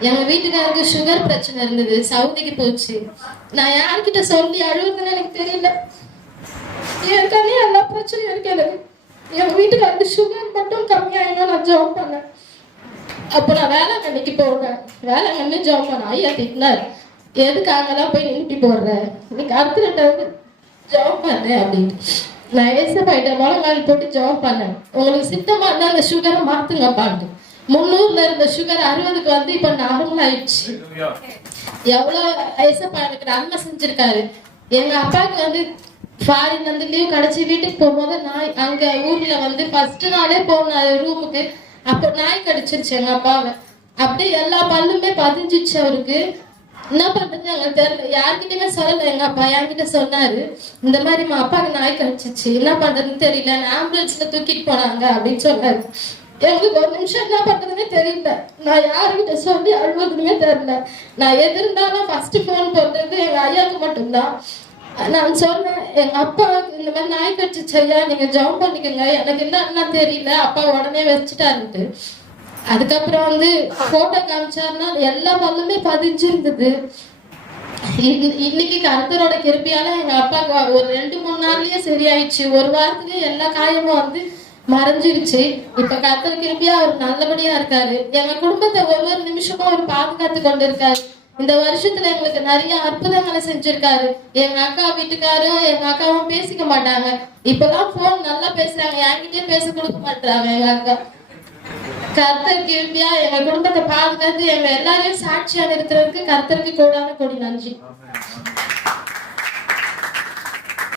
எங்க வீட்டுக்காரருக்கு சுகர் பிரச்சனை இருந்தது. சவுதிக்கு போச்சு. நான் யார்கிட்ட சொல்லி அழுகுதுன்னு எனக்கு தெரியல. ஏற்கனவே எல்லா பிரச்சனையும் இருக்கு எனக்கு. என் வீட்டுக்காரருக்கு சுகர் மட்டும் கம்மியாயிடும் நான் ஜாப் பண்ணேன். அப்போ நான் வேளாங்கண்ணிக்கு போனேன் வேளாங்கண்ணி ஜாப் பண்ணேன் ஐயா திட்டினார். எதுக்கு அங்கெல்லாம் போய் நிறுத்தி போடுறேன் இன்னைக்கு அடுத்த டைம் ஜாப் பண்ணேன் அப்படின்ட்டு நான் ஏசப்பாயிட்ட முழங்கால் போட்டு ஜாப் பண்ணேன். உங்களுக்கு சித்தமா இருந்தா அந்த சுகரை மாத்துங்கப்பான்ட்டு. முந்நூறுல இருந்த சுகர் அறுபதுக்கு வந்து இப்ப நார்மல் ஆயிடுச்சு. எவ்வளவு ஏசப்பா எனக்கு நன்மை செஞ்சிருக்காரு. எங்க அப்பாவுக்கு வந்து ஃபாரின் வந்து லீவ் கிடைச்சி வீட்டுக்கு போகும்போது நாய் அங்க ஊர்ல வந்து ஃபர்ஸ்ட் நாளே போனாரு ரூமுக்கு அப்போ நாய் கடிச்சிருச்சு எங்க அப்பாவை அப்படியே எல்லா பல்லுமே பதிஞ்சிச்சு அவருக்கு. என்ன பண்றது எங்களுக்கு தெரியல. யார்கிட்டயுமே சொல்லல. எங்க அப்பா என்கிட்ட சொன்னாரு. இந்த மாதிரி அப்பாவுக்கு நாய் கடிச்சிச்சு என்ன பண்றதுன்னு தெரியல. ஆம்புலன்ஸ்ல தூக்கிட்டு போனாங்க அப்படின்னு சொன்னாரு. எங்களுக்கு ஒரு நிமிஷம் என்ன பண்றதுன்னே தெரியல. நான் யாருக்கிட்ட சொல்லி அழுவதுமே தெரியல. நான் எது இருந்தாலும் ஃபர்ஸ்ட் ஃபோன் போடுறது எங்க ஐயாவுக்கு மட்டும்தான். நான் சொன்னேன் எங்க அப்பா இந்த மாதிரி நாய் கடிச்சிச்சு ஐயா நீங்க ஜம்ப் பண்ணிக்கோங்க. எனக்கு என்னன்னா தெரியல அப்பா உடனே வச்சுட்டாருன்ட்டு. அதுக்கப்புறம் வந்து போட்டோ காமிச்சாருன்னா எல்லா பல்லுமே பதிஞ்சிருந்தது. இன்னைக்கு கருத்தரோட கிருப்பியால எங்க அப்பாவுக்கு ஒரு ரெண்டு மூணு நாள்லயே சரியாயிடுச்சு. ஒரு வாரத்துலயே எல்லா காயமும் வந்து மறைஞ்சிருச்சு. இப்ப கத்தர் கிருப்பியா அவர் நல்லபடியா இருக்காரு. எங்க குடும்பத்தை ஒவ்வொரு நிமிஷமும் அவர் பாதுகாத்து கொண்டு இருக்காரு இந்த வருஷத்துல எங்களுக்கு நிறைய அற்புதங்களை செஞ்சிருக்காரு. எங்க அக்கா வீட்டுக்காரும் எங்க அக்காவும் பேசிக்க மாட்டாங்க. இப்பெல்லாம் போன் நல்லா பேசுறாங்க. என்கிட்டயே பேச கொடுக்க மாட்டாங்க எங்க அக்கா. கர்த்தர் கிருப்பியா எங்க குடும்பத்தை பாதுகாத்து எங்க எல்லாரையும் சாட்சியா நிறுத்துறதுக்கு கர்த்தருக்கு கூடான கொடி நன்றி.